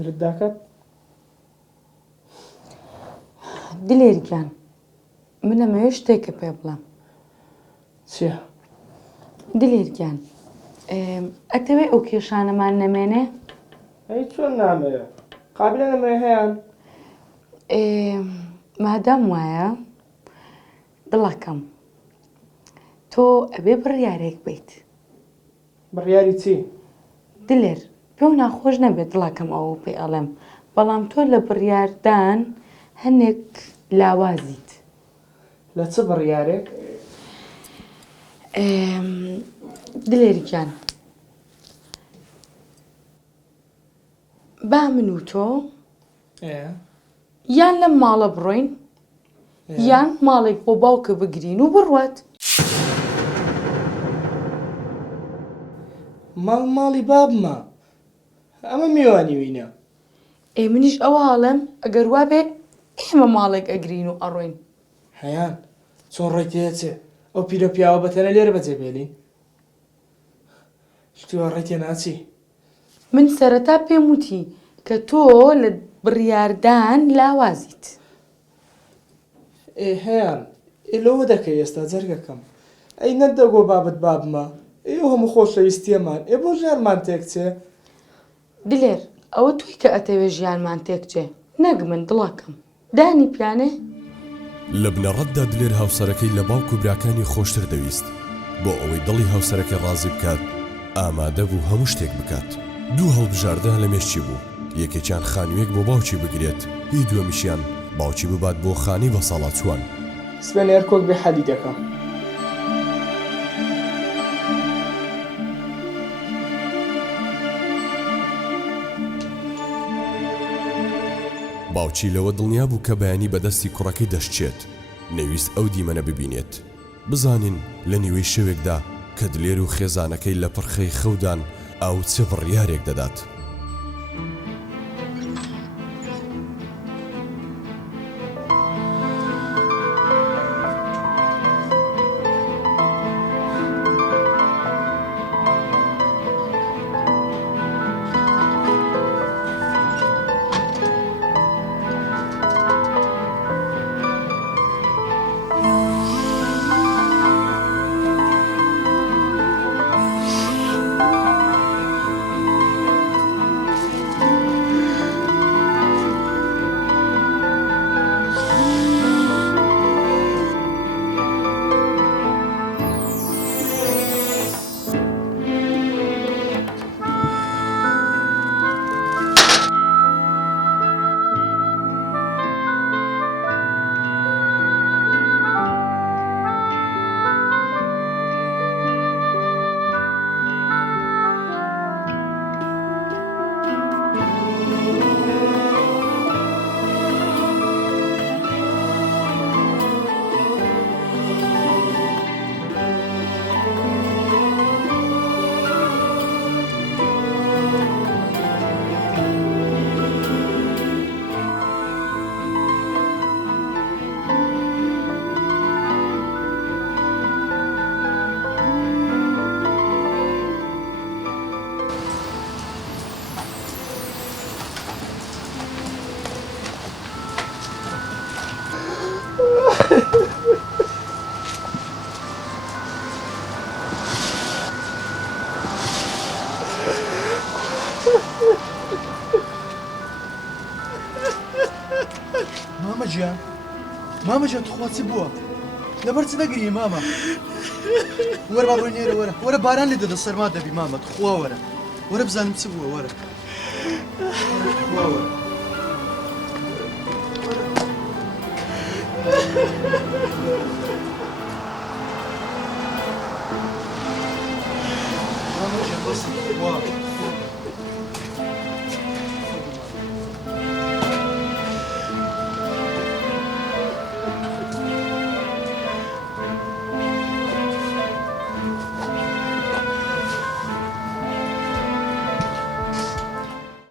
زرت داکات دلێریان منە مەوێ شتێکە پێ بڵێم چییە؟ دلێریان ئەتەوێ ئەو کێشانەمان نەمێنێ ئەی چۆن نامەوێ قابلە نەمەوێ هەیەیان مادام وایە دڵەکەم تۆ ئەبێ بڕیارێک بیت بڕیاری چی؟ دلێر پێ و ناخۆش نەبێت دڵەکەم ئەوە پێ ئەڵێم بەڵام تۆ لە بڕیاردان هەنێک لاوازیت لە چ بڕیارێک؟ دلێریان با من و تۆ یان لەم ماڵە بڕۆین یان ماڵێک بۆ باوکە بگرین و بڕوات ماڵی بابمە ئەمە میوانی وینە منیش ئەوە هاڵم ئەگەر وا بێ ئێمە ماڵێک ئەگرین و ئەڕۆین هەیان چۆن ڕێتێچێ ئەو پیرە پیاوە بەتەنە لێرە بەجێبێنی شتیوە ڕێتێ ناچی من سەرەتا پێم وتی کە تۆ لە بڕیاردان لاوازیت هەیان لەوە دەکەی ئێستا جەرگەکەم ئەی نەدەگۆ بابەت بابمە ئێوە هەموو خۆشەویستیەمان بۆ ژیانمان تێکچێ دلێر ئەوە توی کە ئەتەوێ ژیانمان تێکچێ نەک من دڵەکەم دانی پیانێ لە بنەڕەتدا دلێر هاوسەرەکەی لە باوک و براکانی خۆشتر دەویست بۆ ئەوەی دڵی هاوسەرەکەی ڕازی بکات ئامادە بوو هەموو شتێک بکات دوو هەڵبژاردە لە مێشتی بوو یەکێکیان خانوویەک بۆ باوکی بگرێت هی دووەمیشیان باوکی ببات بۆ خانی بە ساڵات چوان سبێنێر کۆک بێ حەلی دەکەم باوکی لەوە دڵنیا بوو کە بەیانی بەدەستی کوڕەکەی دەشتێت نەویست ئەو دیمەنە ببینێت بزانین لە نیوەی شەوێکدا کە دلێر و خێزانەکەی لە پڕخەی خەودان ئەو چه بڕیارێک دەدات ماما جان تخوا چی بووە لەبەر چ دەگری ماما وەرە با ڕۆی نێرە وەرە باران لێ دەدە سەرما دەبی ماما تخوا وەرە بزانم چ بووە وەرە تخوا وەرە ماما جان بەس تخوا